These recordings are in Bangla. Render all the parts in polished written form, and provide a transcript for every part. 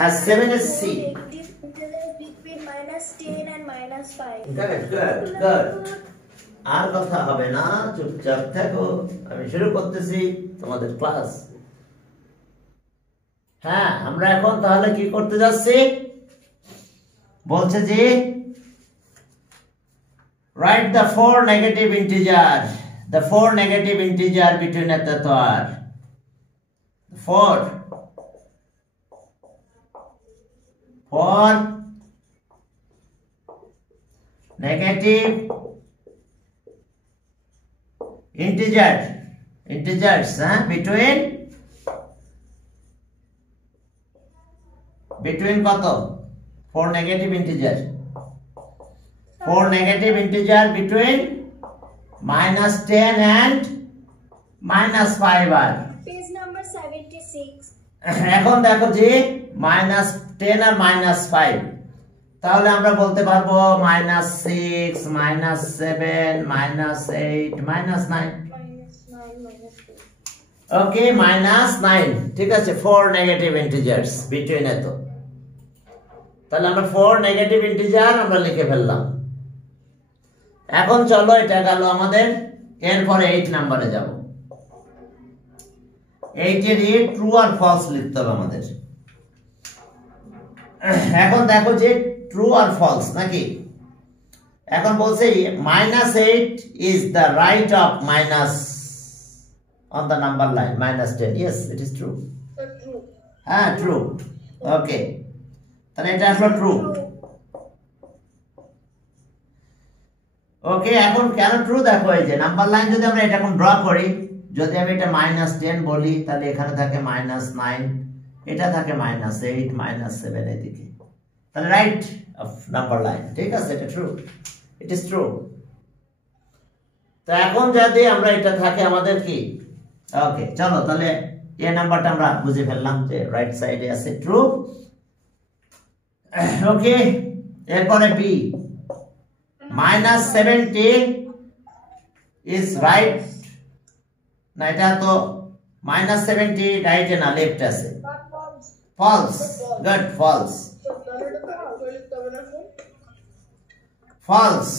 has 7 as C. Negative integers between -10 and -5. Good. আর কথা হবে না, চুপচাপ থাকো, আমি শুরু করতেছি তোমাদের ক্লাস। হ্যাঁ, আমরা এখন তাহলে কি করতে যাচ্ছি? বলছে যে write the four negative integer between এত আর 4 negative integers between কত? 4 negative integer between -10 and -5 R Page number 76. এখন দেখো যে -10 আর -5, তাহলে আমরা বলতে পারবো -6 -7 -8 -9। ওকে, -9, ঠিক আছে। 4 নেগেটিভ ইন্টিজারস বিটুইন এত, তাহলে আমরা 4 নেগেটিভ ইন্টিজার আমরা লিখে ফেললাম। এখন চলো, এটা গেল আমাদের। এরপরে 8 নম্বরে যাব। 8 এর ট্রু আর ফলস লিখতে হবে আমাদের। এখন দেখো যে ট্রু আর ফলস নাকি। এখন বলছে -8 is the right of minus on the number line -10. Yes, it is true. True. হ্যাঁ, true. Okay, তাহলে এটা আসলে ট্রু। ওকে, এখন কেন ট্রু দেখো, এই যে নাম্বার লাইন যদি আমরা এটা এখন ড্র করি, যদি আমি এটা -10 বলি, তাহলে এখানে থাকে -9, এটা থাকে -8 -7 এদিকে, তাহলে রাইট অফ নাম্বার লাইন, ঠিক আছে, এটা ট্রু, ইট ইজ ট্রু। তো এখন যদি আমরা এটা থাকে আমাদের কি, ওকে চলো, তাহলে এই নাম্বারটা আমরা বুঝে ফেললাম যে রাইট সাইডে আছে, ট্রু। ওকে, এরপরে বি, -70 is right না, এটা তো -70 রাইটে না লেফট আছে, false, good, false, false,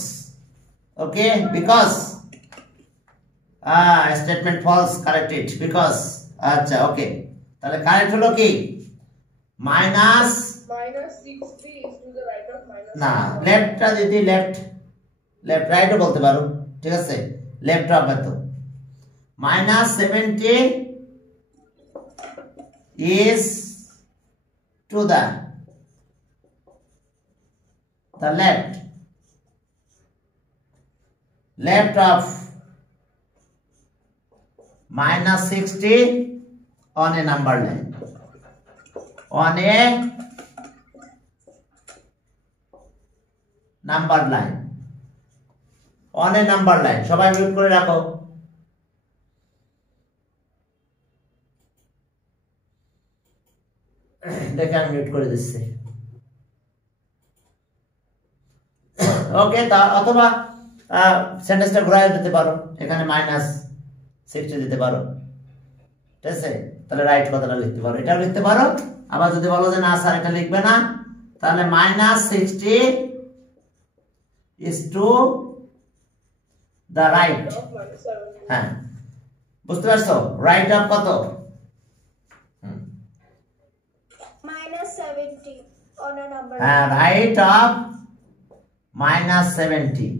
okay, because statement false, correct it, because আচ্ছা, ওকে, তাহলে কারেক্ট হলো কি -60 is to the right of না, লেফটটা যদি লেফট রাইটও বলতে পারো, ঠিক আছে, লেফট হবে তো। -70 is to the left of -60 on a number line, on a number line, on a number line, সবাই মিউট করে রাখো। দেখে আমি মিউট করে দিচ্ছি। ওকে, তা অথবা সেন্টেন্সটা ঘুরায় দিতে পারো, এখানে -60 দিতে পারো, ঠিক আছে, তাহলে রাইট কথাটা লিখতে পারো, এটাও লিখতে পারো। আবার যদি বলো যে না স্যার এটা লিখবে না, তাহলে -60 is to the right, হ্যাঁ, বুঝতে পারছো, রাইট অফ কত, -70 on a number. হ্যাঁ, right of -70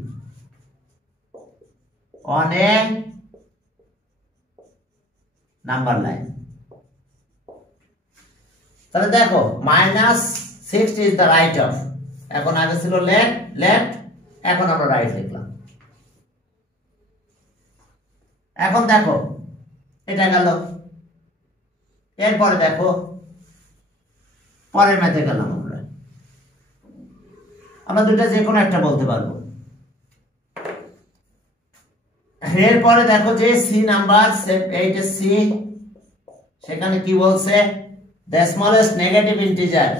on a number line, তাহলে দেখো -60 is the right of, এখন আগে ছিল লেফট, এখন আমরা রাইট লিখলাম। এখন দেখো এটা গেল, এরপরে দেখো পরের ম্যাথে গেলাম, আমরা দুইটা যে কোনো একটা বলতে পারবো। এরপরে দেখো যে সি নাম্বার 8 সি, সেখানে কি বলছে, the smallest negative integer,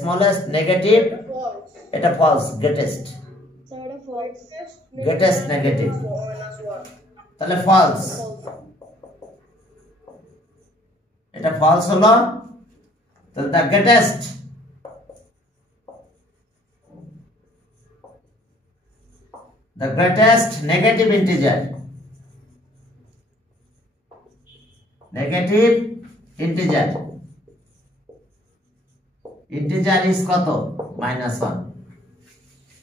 smallest negative, এটা false, greatest negative, তাহলে false। এটা ফলস হলো, তাহলে the greatest negative integer is কত? -1,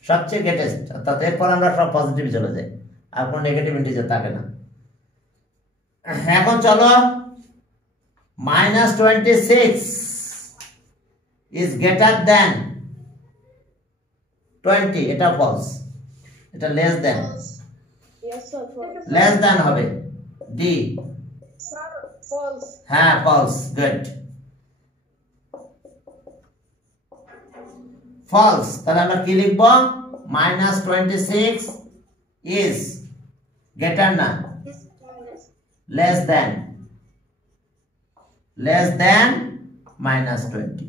সবচেয়ে গ্রেটেস্ট। অর্থাৎ এরপর আমরা সব পজিটিভ চলে যাই, আর কোনো নেগেটিভ ইন্টিজার থাকে না। এখন চলো, -26 ইজ গ্রেটার দ্যান 20, এটা ফলস, এটা less than, Yes, sir. Less than হবে ডি। Sir, false. হ্যাঁ ফলস, গুড, ফলস। তাহলে আমরা কি লিখব? -26 ইজ গ্রেটার না Is minus. Less than -20।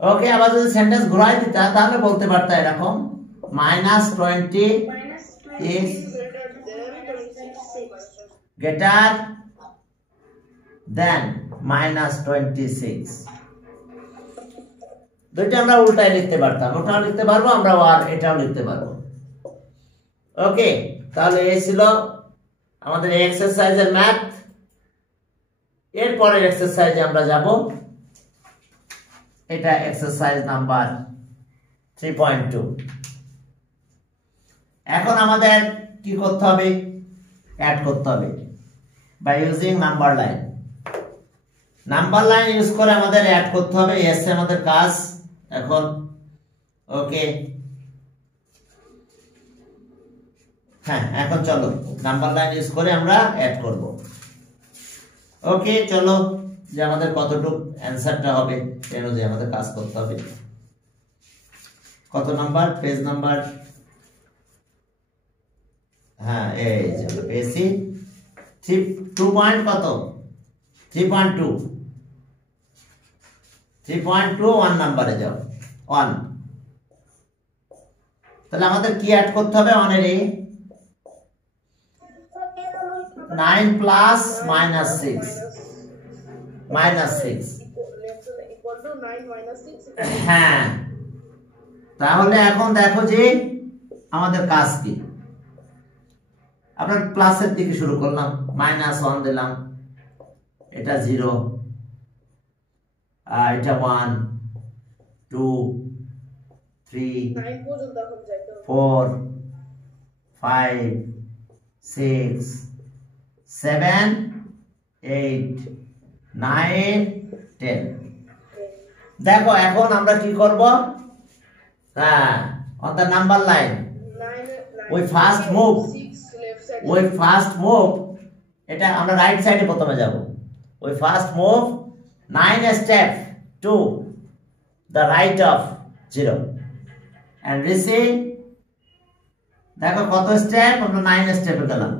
ওকে, আবার যদি সেন্টেন্স ঘুরাই দিতা তাহলে বলতে পারতা এরকম, -20 Minus 20 is is greater than -26. greater than -26। দুইটা আমরা উল্টায় লিখতে পারতাম, ওটাও লিখতে পারবো আমরা, আর এটাও লিখতে পারবো। ওকে, তাহলে এই ছিল আমাদের এক্সারসাইজের ম্যাথ। এরপরের এক্সারসাইজে আমরা যাব, এটা এক্সারসাইজ নাম্বার 3.2। এখন আমাদের কি করতে হবে? অ্যাড করতে হবে by using number line. Number line use করে আমাদের অ্যাড করতে হবে, এস আমাদের কাজ এখন। ওকে, হ্যাঁ, এখন চলো নাম্বার লাইন ইউজ করে আমরা অ্যাড করব। ওকে, চলো, যে আমাদের কতটুকু অ্যানসারটা হবে সেই অনুযায়ী আমাদের কাজ করতে হবে। কত নাম্বার? পেজ নাম্বার, হ্যাঁ, এই যে আমরা পেয়েছি 2 পয়েন্ট কত? 3.2, 1 নাম্বারে যাও, 1। তাহলে আমাদের কি অ্যাড করতে হবে? 9 প্লাস -6, -6, Equal to 9 minus 6. হ্যাঁ। তাহলে এখন দেখো যে আমাদের কাজ কি। আমরা প্লাসের দিকে শুরু করলাম, -1 দিলাম, এটা 0, আর এটা 1, 2, 3, 9 পর্যন্ত এখন যাইতে হবে। 4, 5, 6, 7, 8, 9, 10। দেখো এখন আমরা কি করব? হ্যাঁ, on the number line 9 we first move, 6 left side. এটা আমরা রাইট সাইডে প্রথমে যাব। we first move 9 step to the right of 0 and receive। দেখো কত স্টেপ? আমরা 9 স্টেপে গেলাম,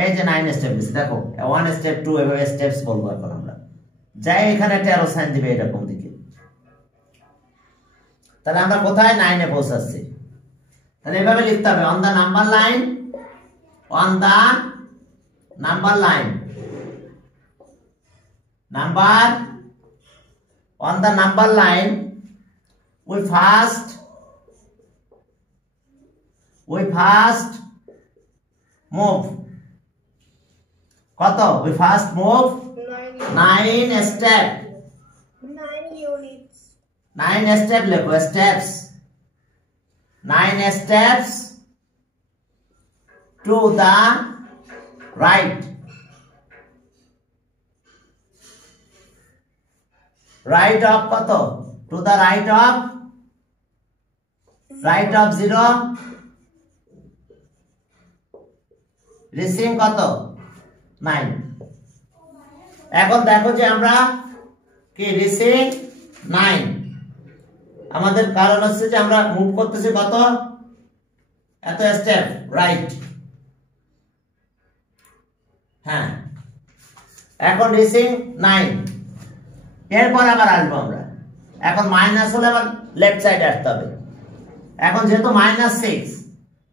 এই যে 9 স্টেপ দিছি। দেখো 1 স্টেপ 2 এভাবে স্টেপস বলবো। এখন আমরা যাই, এখানে একটা অ্যারো সাইন দিবে এরকম দিকে। তাহলে আমরা কোথায়? 9 এ পৌঁছাচ্ছি। তাহলে এভাবে লিখতে হবে, on the number line, we first move কত? we first move 9 step, 9 units. 9 step লেখো, steps, 9 steps to the right, right of কত? to the right of 0, receive কত? 9। এখন দেখো যে আমরা কি রিসিভ 9, আমাদের কারণ হচ্ছে যে আমরা মুভ করতেছি কত? এত স্টেপ রাইট। হ্যাঁ, এখন রিসিভ 9, এরপর আবার আসবো আমরা। এখন মাইনাস হলে আবার লেফট সাইডে আসতে হবে। এখন যেহেতু -6,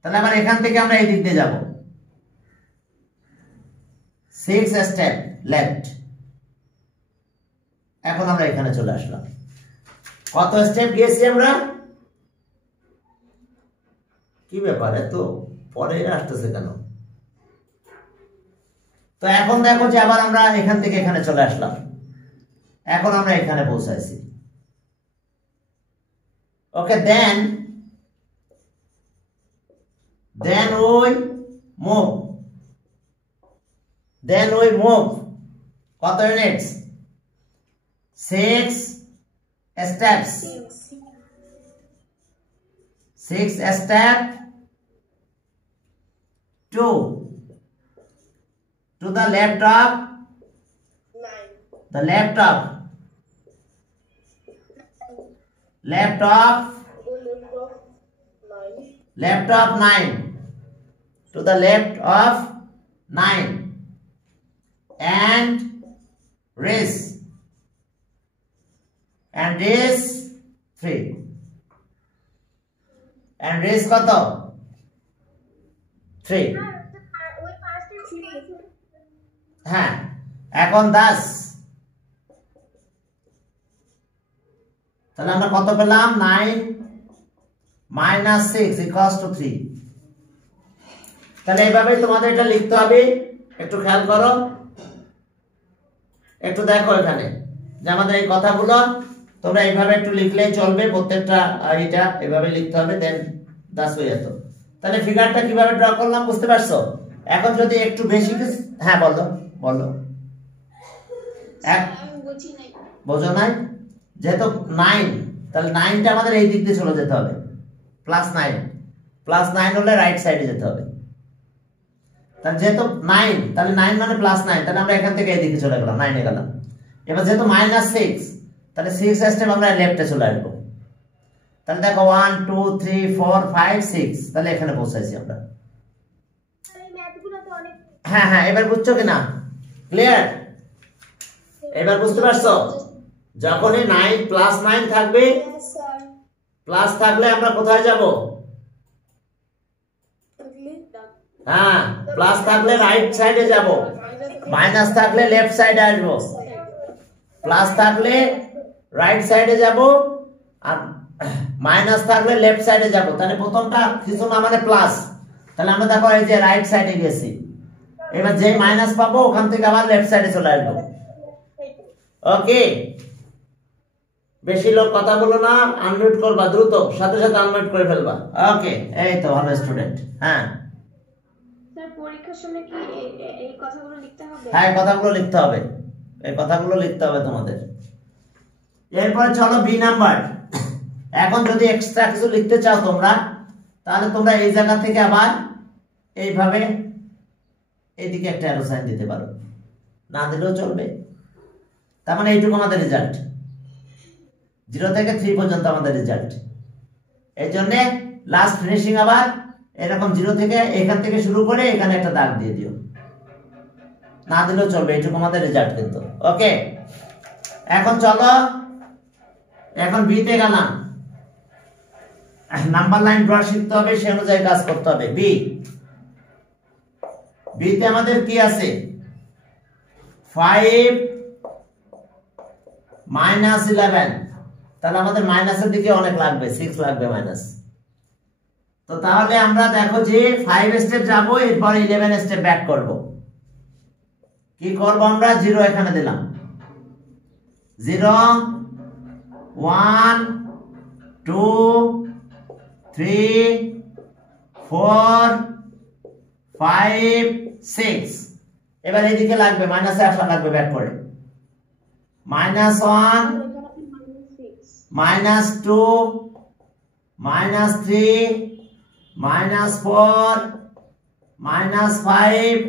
তাহলে আবার এখান থেকে আমরা এই দিক দিয়ে যাব, 6 স্টেপ লেফট। এখন আমরা এখানে চলে আসলাম। কত স্টেপ গিয়েছি আমরা? কি ব্যাপার, এত পরে আসতেছে কেন? তো এখন দেখো যে আবার আমরা এখান থেকে এখানে চলে আসলাম। এখন আমরা এখানে পৌঁছাইছি। ওকে, দেন we move. Then we move. কত units? 6 steps. 6 step to the left of 9. the left of left of 9 to the left of 9 and raise 3 and raise কত? 3। হ্যাঁ, এখন 10। তাহলে আমরা কত পেলাম? 9 minus 6 equals to 3। তাহলে এইভাবেই তোমাদের এটা লিখতে হবে। একটু খেয়াল করো, একটু দেখো এখানে যে আমাদের এই কথাগুলো তোমরা এইভাবে একটু লিখলেই চলবে। প্রত্যেকটা এটা এইভাবে লিখতে হবে, দেন 10 হয়ে যেত। তাহলে ফিগারটা কিভাবে ড্র করলাম বুঝতে পারছো? এখন যদি একটু বেশি, হ্যাঁ বলো বোঝো নাই? যেহেতু 9, তাহলে 9টা আমাদের এই দিক দিয়ে চলে যেতে হবে। +9 হলে রাইট সাইডে যেতে হবে। তাহলে যেহেতু 9, তাহলে 9 মানে +9, তাহলে আমরা এখান থেকে এই দিকে চলে গেলাম, 9 এ গেলাম। এবার যেহেতু -6, তাহলে 6 স্টেপ আমরা লেফটে চলে আসবো। তাহলে দেখো 1 2 3 4 5 6, তাহলে এখানে পৌঁছাইছি আমরা। হ্যাঁ, এবার বুঝছো কিনা? ক্লিয়ার? এবার বুঝতে পারছো? যখনই 9 +9 থাকবে, প্লাস থাকলে আমরা কোথায় যাব? হ্যাঁ, প্লাস থাকলে রাইট সাইডে যাব, মাইনাস থাকলে লেফট সাইডে আসবো। প্লাস থাকলে রাইট সাইডে যাব, আর মাইনাস থাকলে লেফট সাইডে যাব। তাহলে প্রথমটা কিছু না মানে প্লাস, তাহলে আমরা দেখো এই যে রাইট সাইডে গেছি। এবার যে মাইনাস পাবো ওখান থেকে আবার লেফট সাইডে চলে আসবো। ওকে, বেশি লোক কথা বলো না, আনমিউট করবা দ্রুত, সাথে সাথে আনমিউট করে ফেলবা। ওকে, এই তো ভালো স্টুডেন্ট। হ্যাঁ স্যার, পরীক্ষার সময় কি এই কথাগুলো লিখতে হবে? হ্যাঁ, কথাগুলো লিখতে হবে, এই কথাগুলো লিখতে হবে তোমাদের। এরপরে চলো বি নাম্বার। এখন যদি এক্সট্রা কিছু লিখতে চাও তোমরা, তাহলে তোমরা এই জায়গা থেকে আবার এইভাবে এইদিকে একটা অ্যারো সাইন দিতে পারো, না দিলেও চলবে। তার মানে এইটুকু আমাদের রেজাল্ট, 0 থেকে 3 পর্যন্ত আমাদের রেজাল্ট। এই জন্য লাস্ট ফিনিশিং আবার এরকম 0 থেকে, এখান থেকে শুরু করে এখানে একটা দাগ দিয়ে দিও, না দিলেও চলবে, এইটুকু আমাদের রেজাল্ট কিন্তু। ওকে, এখন চলো, এখন বিতে গেলাম। নাম্বার লাইন ড্র শিখতে হবে, সেই অনুযায়ী কাজ করতে হবে। বিতে আমাদের কি আছে? 5 - 11, তাহলে আমাদের মাইনাসের দিকে অনেক লাগবে, 6 লাগবে মাইনাস। তো তাহলে আমরা দেখো যে 5 স্টেপ যাবো, এরপর 11 স্টেপ ব্যাক করব। কি করব আমরা? 0 এখানে দিলাম, 0 1 2 3 4 5 6। এবার এইদিকে লাগবে, মাইনাসে আসা লাগবে ব্যাক করে। -1 -2 -3 -4 -5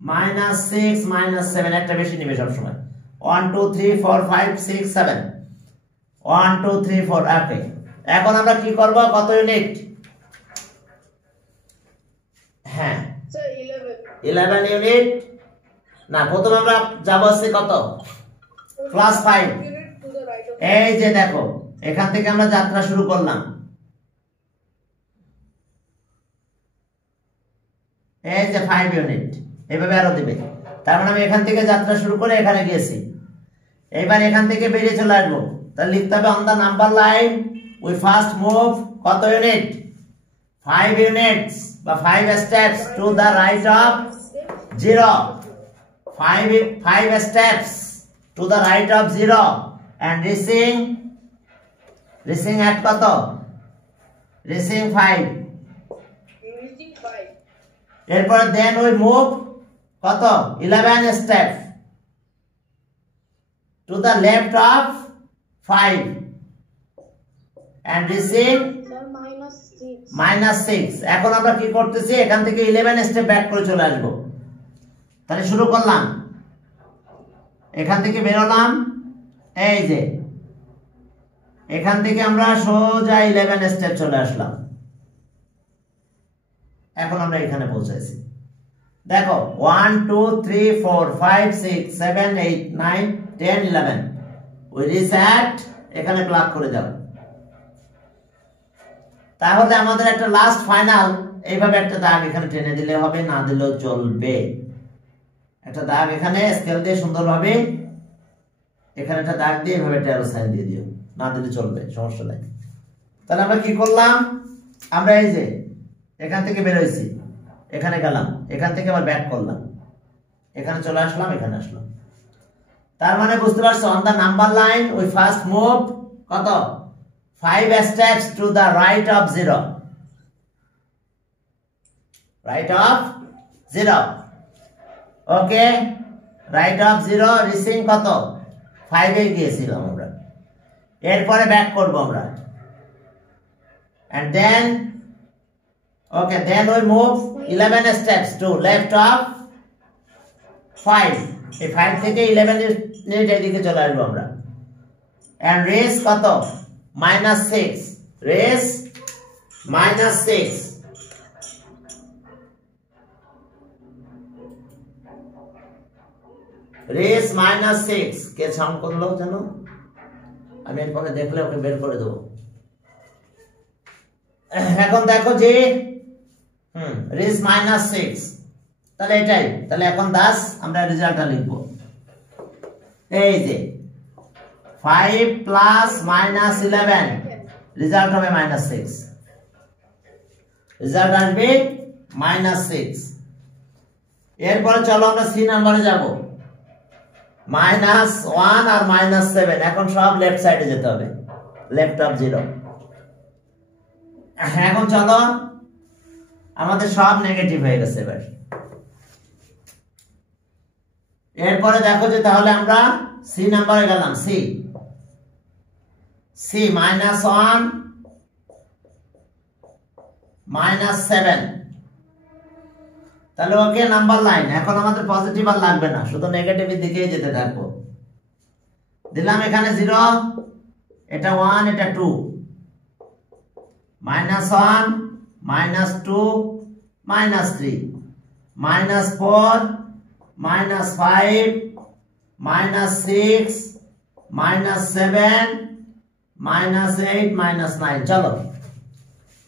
-6 -7, একটা বেশি নিবে সব সময়। 1 2 3 4 5 6 7, 1 2 3 4। ওকে, এখন আমরা কি করব? কত ইউনিট? হ্যাঁ, 11 ইউনিট না, প্রথমে আমরা যাব আছে কত? +5। এই যে দেখো, এখান থেকে আমরা যাত্রা শুরু করলাম। এই যে 5 ইউনিট, এভাবে আরো দিবে। তার মানে আমি এখান থেকে যাত্রা শুরু করে এখানে গেছি, এবার এখান থেকে বেরিয়ে চলে আসবো। তাহলে লিখতে হবে on the number line we first move কত ইউনিট, 5 ইউনিটস বা 5 steps to the right of 0, 5 steps to the right of 0 and reaching at কত, reaching 5, এরপর দেন উই মুভ কত 11 step to the left of 5 and reaching -6। এখন আমরা কি করতেছি, এখান থেকে 11 স্টেপ ব্যাক করে চলে আসবো। তাহলে শুরু করলাম, এখান থেকে বেরোলাম, এই যে এখান থেকে আমরা সোজা 11 স্টেপ চলে আসলাম। এখন আমরা এখানে পৌঁছেছি। দেখো 1 2 3 4 5 6 7 8 9 10 11 we reach at, এখানে প্লাগ করে দাও। তাহলে আমাদের একটা লাস্ট ফাইনাল এইভাবে একটা দাগ এখানে টেনে দিলে হবে, না দিলেও চলবে। একটা দাগ এখানে স্কেল দিয়ে সুন্দরভাবে এখানে একটা দাগ দিয়ে এভাবে একটা অ্যারো সাইন দিয়ে দিও, না দিলে চলবে, সমস্যা নাই। তাহলে আমরা কি করলাম, আমরা এই যে এখান থেকে বের হইছি, এখানে গেলাম, এখান থেকে আবার ব্যাক করলাম, এখানে চলে আসলাম, এখানে আসলাম। তার মানে বুঝতে পারছো on the number line we first move কত 5 steps to the right of 0, right of 0, okay, right of 0 reaching কত 5 এ গিয়েছিলাম আমরা, এরপরে ব্যাক করব আমরা, and then okay then we move 11 steps to left of 5, এই 5 থেকে 11 মিনিট এদিকে চলে আসবো আমরা, and raise কত -6, raise -6, raise -6 কে সাউন্ড করলো জানো, আমি এরপরে দেখলে ওকে বের করে দেবো। এখন দেখো যে raise -6, তাহলে এটাই, তাহলে এখন 10 আমরা রেজাল্টটা লিখব, এই যে 5 প্লাস -11 রেজাল্ট হবে -6, রেজাল্ট আসবে -6। এরপরে চলো আমরা সি নাম্বারে যাব, -1 আর -7, এখন সব লেফট সাইডে যেতে হবে, লেফট অফ 0। এখন চলো আমাদের সব নেগেটিভ হয়ে গেছে এবার। এরপরে দেখো যে তাহলে আমরা সি নাম্বারে গেলাম, সি -1 -7, তাহলে ওকে নাম্বার লাইন। এখন আমাদের পজিটিভ আর লাগবে না, শুধু নেগেটিভের দিকেই যেতে থাকবো। দিলাম এখানে 0, এটা 1, এটা 2, -1 -2 -3 -4 -5 -6 -7 -8 -9। চলো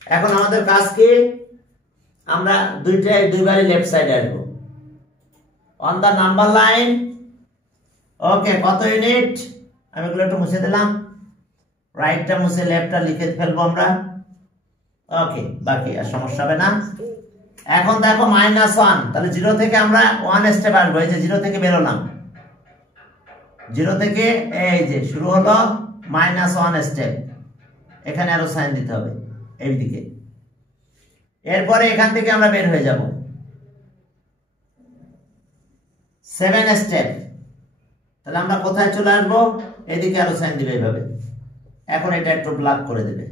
এখন আমাদের কাজ কি, আমরা দুইবারই লেফট সাইডে আসবো অন দা নাম্বার লাইন। ওকে, কত ইউনিট, আমি এগুলো একটু মুছে দিলাম, রাইটটা মুছে লেফটটা লিখে ফেলবো আমরা। ওকে, বাকি আর সমস্যা হবে না। এখন দেখো -1, তাহলে 0 থেকে আমরা 1 স্টেপ আসবো, এই যে 0 থেকে বেরোলাম, 0 থেকে এই যে শুরু হলো -1 স্টেপ, এখানে আরো সাইন দিতে হবে এই দিকে। এরপরে এখান থেকে আমরা বের হয়ে যাব 7 স্টেপ, তাহলে আমরা কোথায় চলে আসবো, এদিকে আরো সাইন দিবে এইভাবে। এখন এটা একটু ব্লক করে দেবে।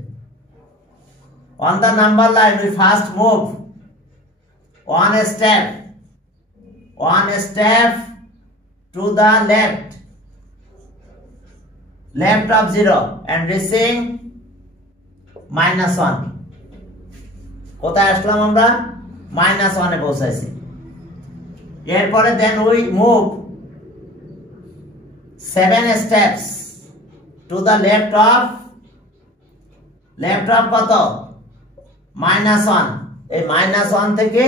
On the number line we first move 1 step to the left of 0 and reaching -1। কোথায় আসলাম আমরা, -1 এ পৌঁছাইছি। এরপরে then we move 7 steps to the left of কত -1, এই -1 থেকে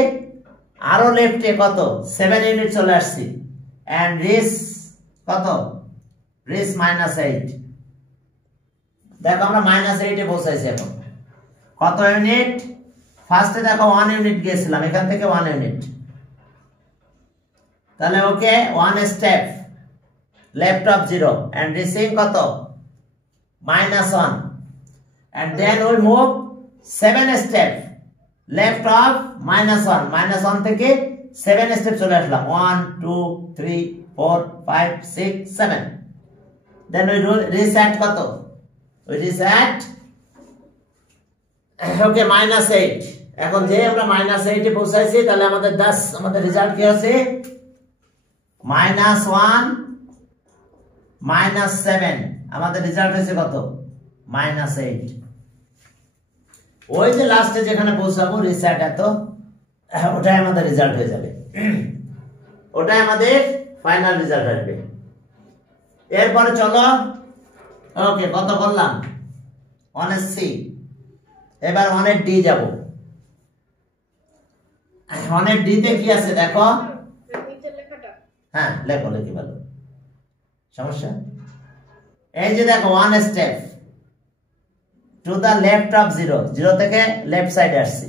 আরো লেফটে কত 7 ইউনিট চলে আসছি, and reach কত reach -8 দেখো আমরা -8 এ পৌঁছাইছি এখন কত ইউনিট ফার্স্টে দেখো 1 ইউনিট গিয়েছিলাম এখান থেকে 1 ইউনিট তাহলে ওকে 1 step left of 0 and reaching কত -1 and then we move 7 step left of -1 থেকে 7 স্টেপ চলে আসলাম 1 2 3 4 5 6 7 then we reset কত we reset ওকে -8 এখন যে আমরা -8 এ পৌঁছাইছি তাহলে আমাদের 10 আমাদের রেজাল্ট কি আছে -1 -7 আমাদের রেজাল্ট হয়েছে কত -8 ওই যে লাস্টে যেখানে পৌঁছাবো রিসেট এত ওটাই আমাদের রেজাল্ট হয়ে যাবে ওটাই আমাদের ফাইনাল রেজাল্ট আসবে এরপরে চলো ওকে কত করলাম 1C এবার 1D যাব 1D তে কি আছে দেখো হ্যাঁ লেখো লিখি ভালো সমস্যা এই যে দেখো 1 step to the left of 0 0 থেকে লেফট সাইডে আসছি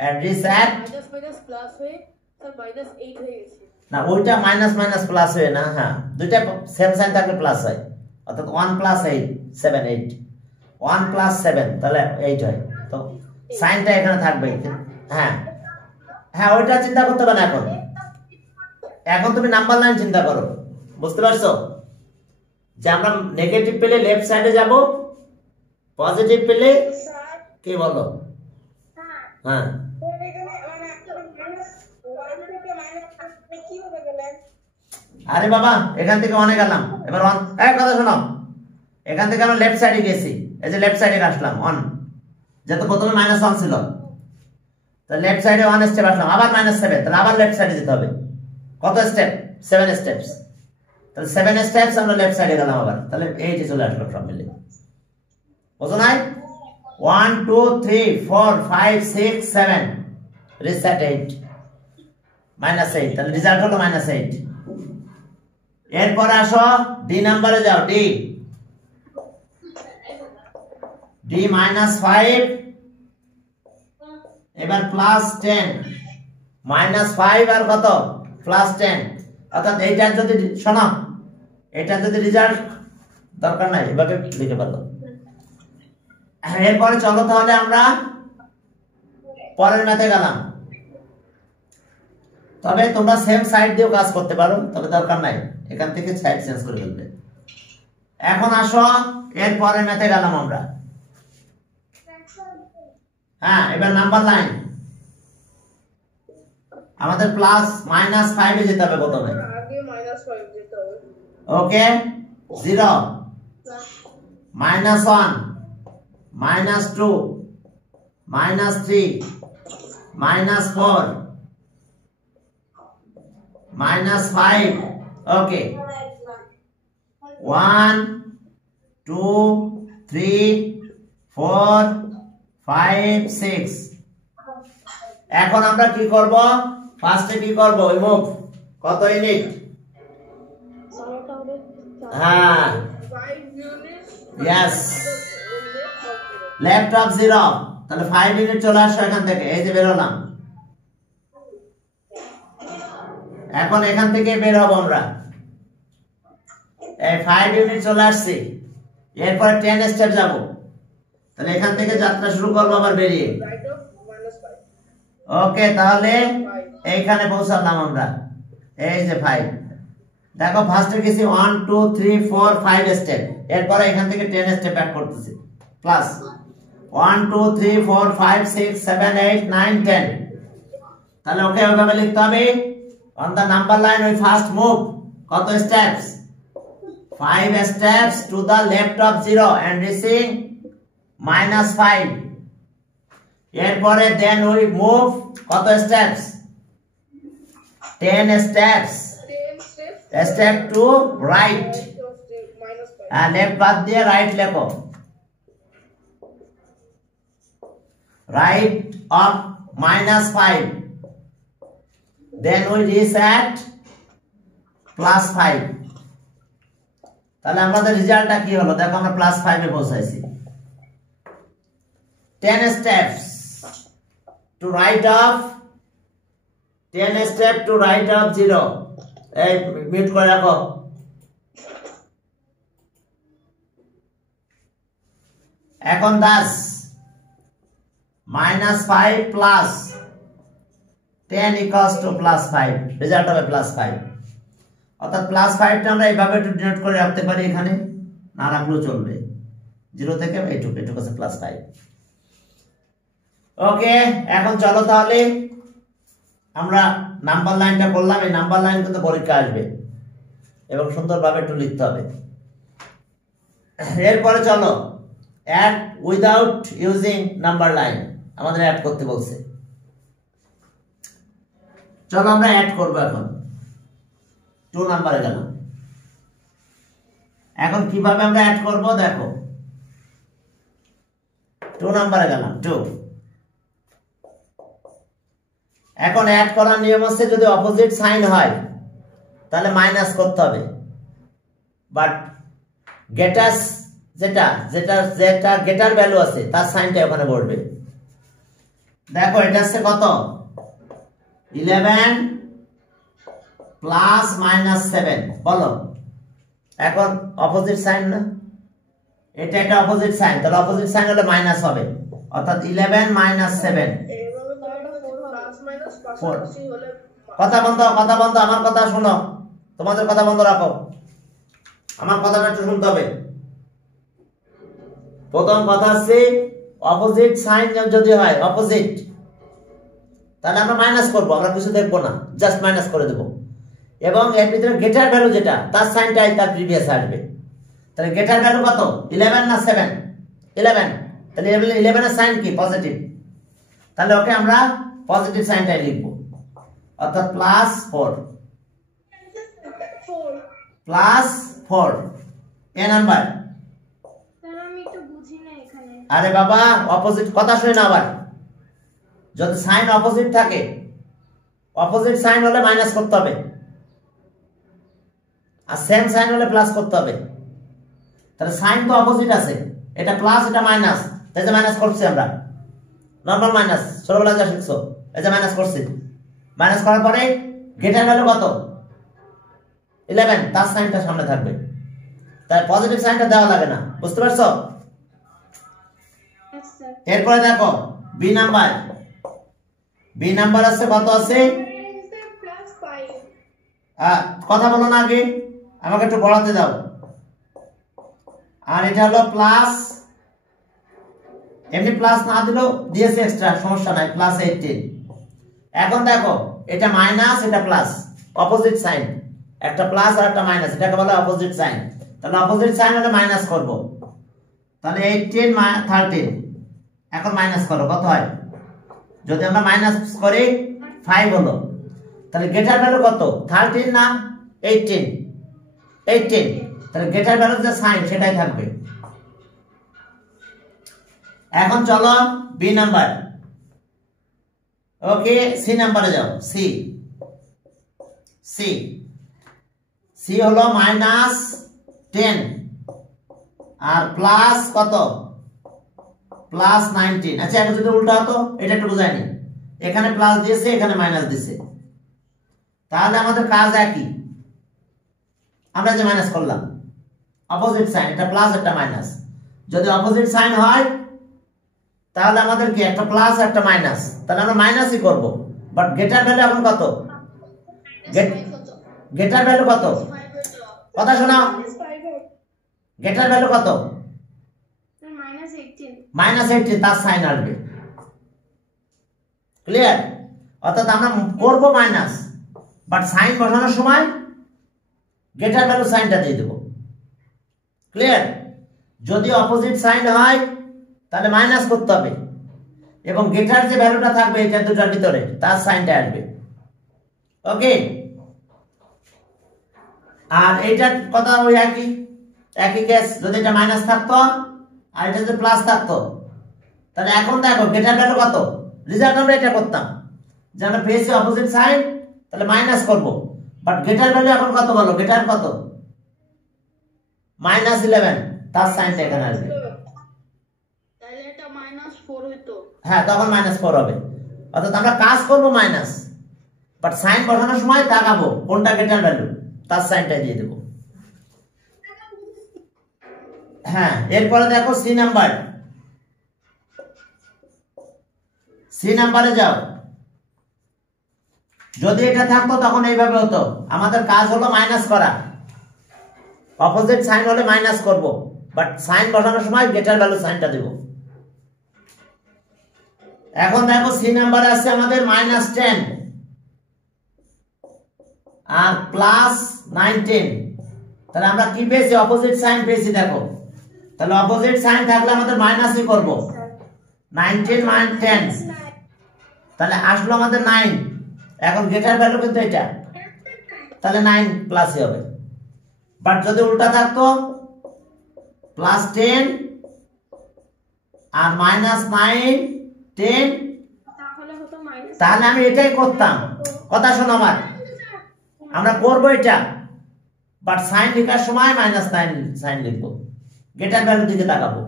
এন্ড রিসেট মাইনাস প্লাস হয়ে স্যার -8 হয়ে গেছে না ওইটা মাইনাস মাইনাস প্লাস হয় না হ্যাঁ দুইটা সেম সাইন থাকলে প্লাস হয় অর্থাৎ 1 + 8 7 8 1 + 7 তাহলে 8 হয় তো সাইনটা এখানে থাকবে হ্যাঁ হ্যাঁ ওইটা চিন্তা করতে হবে না এখন এখন তুমি নাম্বার লাইন চিন্তা করো বুঝতে পারছো যে আমরা নেগেটিভ পেলে লেফট সাইডে যাব পজিটিভ পেলে কি বলো হ্যাঁ আরে বাবা এখান থেকে অনেক গেলাম এবার এক কথা শোনো এখান থেকে আমরা লেফট সাইডে গেছি এই যে লেফট সাইডে আসলাম 1 যেহেতু প্রথমে -1 ছিল তো লেফট সাইডে 1 স্টেপ আসলাম আবার -7 তাহলে আবার লেফট সাইডে যেতে হবে কত স্টেপ 7 স্টেপস তাহলে 7 স্টেপস আমরা লেফট সাইডে গেলাম আবার তাহলে 8 এ চলে আসলো সব মিলে বুঝো নাই 1 2 3 4 5 6 7 রিসেট 8 -8 তাহলে রেজাল্ট হলো -8 এরপর আসো ডি নাম্বারে যাও ডি -5 এবার +10 -5 আর কত +10 অর্থাৎ এইটা যদি শোনো এটা যদি রেজাল্ট দরকার নাই এভাবে লিখে ফেলো এরপরে চলো তাহলে আমরা পরের ম্যাথে গেলাম তবে তোমরা সেম সাইড দিয়েও কাজ করতে পারো তবে দরকার নাই এখান থেকে সাইড চেঞ্জ করে ফেলবে এখন আসো এর পরের ম্যাথে গেলাম আমরা হ্যাঁ এবার নাম্বার লাইন আমাদের +-5 এ যেতে হবে প্রথমে আগে -5 যেতে হবে ওকে 0 -1 -2 -3 -4 -5 okay 1 2 3 4 5 6 এখন আমরা কি করব ফার্স্টে কি করব রিমুভ কত ইউনিট হ্যাঁ 5 ইউনিটস यस লেফট অফ 0 তাহলে 5 ইউনিট চলে আসো এখান থেকে এই যে বের হলাম এখন এখান থেকে বের হব আমরা এই 5 ইউনিট চলে আসছে এরপর 10 স্টেপ যাব তাহলে এখান থেকে যাত্রা শুরু করব আবার বেরিয়ে রাইট অফ -5 ওকে তাহলে এইখানে পৌঁছালাম আমরা এই যে 5 দেখো ফার্স্টে গেছি 1 2 3 4 5 স্টেপ এরপর এখান থেকে 10 স্টেপ অ্যাড করতেছি প্লাস 1 2 3 4 5 6 7 8 9 10 তাহলে ওকে ওইভাবে লিখতে হবে on the number line we first move কত steps 5 steps to the left of 0 and reaching -5 এরপরে then we move কত steps 10 steps 10 steps step to right -5 left বাদ দিয়ে right লেখো right of -5 then we reach at +5, তাহলে আমাদের রেজাল্টটা কি হলো দেখো আমরা +5 এ পৌঁছাইছি। 10 steps to write off 10 step to write off 0। এই মিউট করে রাখো। এখন 10 -5 প্লাস 10 equals to +5, রেজাল্ট হবে +5। অর্থাৎ +5টা আমরা এইভাবে একটু ডিনোট করে রাখতে পারি, এখানে না রাখলেও চলবে। 0 থেকে এইটুকু আছে +5। ওকে, এখন চলো তাহলে আমরা নাম্বার লাইনটা করলাম। এই নাম্বার লাইন কিন্তু পরীক্ষা আসবে এবং সুন্দরভাবে একটু লিখতে হবে। এরপরে চলো add without using number line, আমাদের অ্যাড করতে বলছে। চলো আমরা অ্যাড করব। এখন 2 নাম্বারে গেলাম। এখন কিভাবে আমরা অ্যাড করব দেখো, 2 নাম্বারে গেলাম 2। এখন অ্যাড করার নিয়ম হচ্ছে যদি অপোজিট সাইন হয় তাহলে মাইনাস করতে হবে, বাট গেটার্স যেটা গেটার ভ্যালু আছে তার সাইনটা ওখানে বসবে। দেখো এটা হচ্ছে কত 11 প্লাস -7 বলো। এখন অপোজিট সাইন না, এটা একটা অপোজিট সাইন, তাহলে অপোজিট সাইন হলে মাইনাস হবে, অর্থাৎ 11 - 7। কথা বন্ধ, কথা বন্ধ, আমার কথা শোনো, তোমাদের কথা বন্ধ রাখো, আমার কথাটা একটু শুনতে হবে। প্রথম কথা হচ্ছে অপোজিট সাইন যদি হয় অপোজিট, তাহলে আমরা মাইনাস করব, আমরা কিছু দেখবো না, জাস্ট মাইনাস করে দেব। এবং এর ভিতরে গেটার ভ্যালু যেটা তার সাইনটাই তার প্রিভিয়াস আসবে। তাহলে গেটার ভ্যালু কত 11 না 7? 11। তাহলে 11 এর সাইন কি পজিটিভ, তাহলে ওকে আমরা পজিটিভ সাইনটাই লিখব, অর্থাৎ +4 +4 এ নাম্বার। আমি একটু বুঝি না এখানে। আরে বাবা অপোজিট কথা শুনে না, আবার যদি সাইন অপোজিট থাকে, অপোজিট সাইন হলে মাইনাস করতে হবে, আর সেম সাইন হলে প্লাস করতে হবে। তাহলে সাইন তো অপোজিট আছে, এটা প্লাস এটা মাইনাস, তাই যে মাইনাস করছি আমরা, নরমাল মাইনাস, ছোটবেলা যা শিখছো, এই যে মাইনাস করছি। মাইনাস করার পরে গেটার ভ্যালু কত 11, তার সাইনটা সামনে থাকবে, তাই পজিটিভ সাইনটা দেওয়া লাগে না, বুঝতে পারছো? এরপরে দেখো বি নাম্বার, বি নাম্বার আছে কত আছে, কথা বলো না আগে, আমাকে একটু পড়াতে দাও। আর এটা হলো প্লাস, এমনি প্লাস না দিলেও দিয়েছে এক্সট্রা, সমস্যা নাই, +18। এখন দেখো এটা মাইনাস এটা প্লাস, অপোজিট সাইন, একটা প্লাস আর একটা মাইনাস, এটাকে বলে অপোজিট সাইন। তাহলে অপোজিট সাইন হলে মাইনাস করব, তাহলে 18 - 13। এখন মাইনাস করো, কত হয়? যদি আমরা মাইনাস করি 5 হলো, তাহলে গেটার ভ্যালু কত 13 না 18? 18, তাহলে গেটার ভ্যালু যে সাইন সেটাই থাকবে। এখন চলো বি নাম্বার। ওকে, সি নাম্বারে যাও। সি সি সি হলো -10 আর প্লাস কত +19। আচ্ছা এখন যদি উল্টা হতো, এটা একটু বুঝাইনি, এখানে প্লাস দিয়েছে এখানে মাইনাস দিয়েছে, তাহলে আমাদের কাজ একই, আমরা যে মাইনাস করলাম অপোজিট সাইন, এটা প্লাস একটা মাইনাস। যদি অপোজিট সাইন হয় তাহলে আমাদের কি একটা প্লাস একটা মাইনাস, তাহলে আমরা মাইনাসই করব, বাট গেটার ভ্যালু এখন কত, গেটার ভ্যালু কত, কথা শোনা, গেটার ভ্যালু কত -18, তার সাইন আসবে, ক্লিয়ার? অর্থাৎ আমরা করব মাইনাস, বাট সাইন বসানোর সময় গেটার ভ্যালু সাইনটা দিয়ে দেব, ক্লিয়ার? যদি অপোজিট সাইন হয় তাহলে মাইনাস করতে হবে, এবং গেটার যে ভ্যালুটা থাকবে এটা দুটার ভিতরে তার সাইনটা আসবে। ওকে, আর এইটার কথা ওই একই কেস, যদি এটা মাইনাস থাকতো আর এটা যদি প্লাস থাকতো, তাহলে এখন দেখো গেটার ভ্যালু কত, রেজাল্ট আমরা এটা করতাম যে আমরা পেয়েছি অপোজিট সাইন, তাহলে মাইনাস করব, বাট গেটার ভ্যালু এখন কত বলো, গেটার কত, -11, তার সাইনটা এখানে আসবে। তাহলে এটা -4 হইতো। হ্যাঁ, তখন -4 হবে। অর্থাৎ আমরা কাজ করব মাইনাস, বাট সাইন বসানোর সময় তাকাবো কোনটা গেটার ভ্যালু, তার সাইনটা দিয়ে দেব। হ্যাঁ, এরপরে দেখো সি নাম্বার, সি নাম্বারে যাও। যদি এটা থাকতো তখন এইভাবে হতো, আমাদের কাজ হলো মাইনাস করা, অপোজিট সাইন হলে মাইনাস করব, বাট সাইন বসানোর সময় গেটার ভ্যালু সাইনটা দেব। এখন দেখো সি নাম্বারে আছে আমাদের -10 আর +19, তাহলে আমরা কি পেয়েছি, অপোজিট সাইন পেয়েছি। দেখো তাহলে অপোজিট সাইন থাকলে আমাদের মাইনাসই করব, 19 - 10, তাহলে আসলো আমাদের 9। এখন গেটার ভ্যালু কিন্তু এটা, তাহলে 9 প্লাসই হবে। বাট যদি উল্টা থাকতো +10 আর -9 10, তাহলে হতো মাইনাস, তাহলে আমি এটাই করতাম। কথা শোনো আমার, আমরা করবো এটা, বাট সাইন লেখার সময় -9 সাইন লিখবো, গেটার ভ্যালু দিকে তাকাবো।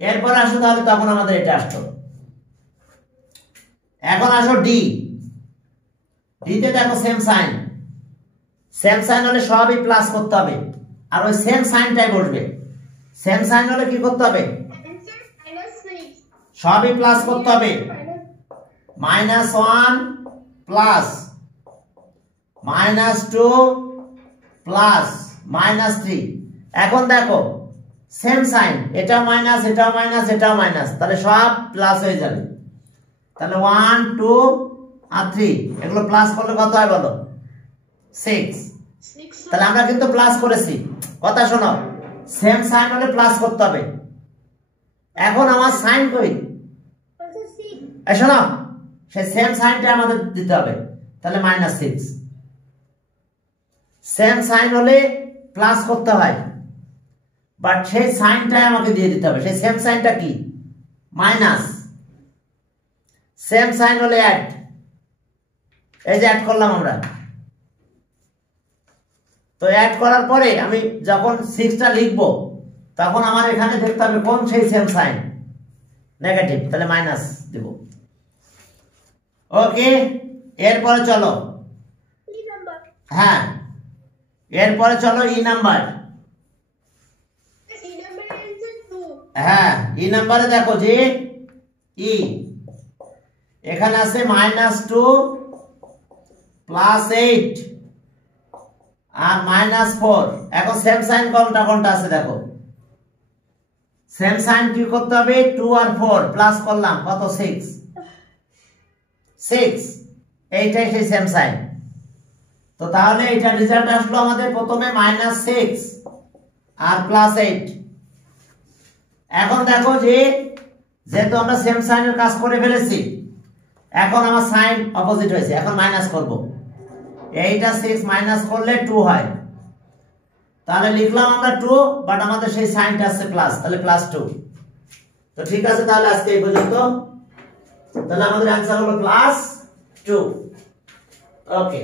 এরপর আসো তাহলে তখন আমাদের এটা আসতো। এখন আসো ডি, ডিতে দেখো সেম সাইন, সেম সাইন হলে সবই প্লাস করতে হবে, আর ওই সেম সাইনটাই বসবে। সেম সাইন হলে কি করতে হবে, সবই প্লাস করতে হবে, -1 প্লাস -2 প্লাস -3। এখন দেখো সেম সাইন, এটাও মাইনাস, এটাও মাইনাস, এটাও মাইনাস, তাহলে সব প্লাস হয়ে যাবে। তাহলে 1 2 আর 3 এগুলো প্লাস করলে কত হয় বলো, 6। তাহলে আমরা কিন্তু প্লাস করেছি। কথা শোনো, সেম সাইন হলে প্লাস করতে হবে। এখন আমার সাইন কই, শোনো, সেই সেম সাইনটা আমাদের দিতে হবে, তাহলে -6। সেম সাইন হলে প্লাস করতে হয়, বাট সেই সাইনটাই আমাকে দিয়ে দিতে হবে। সেই সেম সাইনটা কি, মাইনাস। সেম সাইন হলে অ্যাড, এই যে অ্যাড করলাম আমরা। তো অ্যাড করার পরে আমি যখন 6টা লিখবো তখন আমার এখানে দেখতে হবে কোন সেই সেম সাইন, নেগেটিভ, তাহলে মাইনাস দেব। ওকে, এরপরে চলো, হ্যাঁ এরপরে চলো ই নাম্বার। হ্যাঁ, ই নাম্বারে দেখো যে ই এখানে আছে -2 +8 আর -4। এখন সেম সাইন কোনটা কোনটা আছে দেখো, সেম সাইন কি করতে হবে, 2 আর 4 প্লাস করলাম, কত 6, এইটাই সেই সেম সাইন। তো তাহলে এটা রেজাল্ট আসলো আমাদের প্রথমে -6 আর +8। এখন দেখো যে যেহেতু আমরা সেম সাইনের কাজ করে ফেলেছি, এখন আমার সাইন অপোজিট হয়েছে, এখন মাইনাস করব। এইটা 6 মাইনাস করলে 2 হয়, তাহলে লিখলাম আমরা 2, বাট আমাদের সেই সাইনটা আছে প্লাস, তাহলে +2। তো ঠিক আছে, তাহলে আজকে এই পর্যন্ত। তাহলে আমাদের অ্যান্সার হলো +2। ওকে।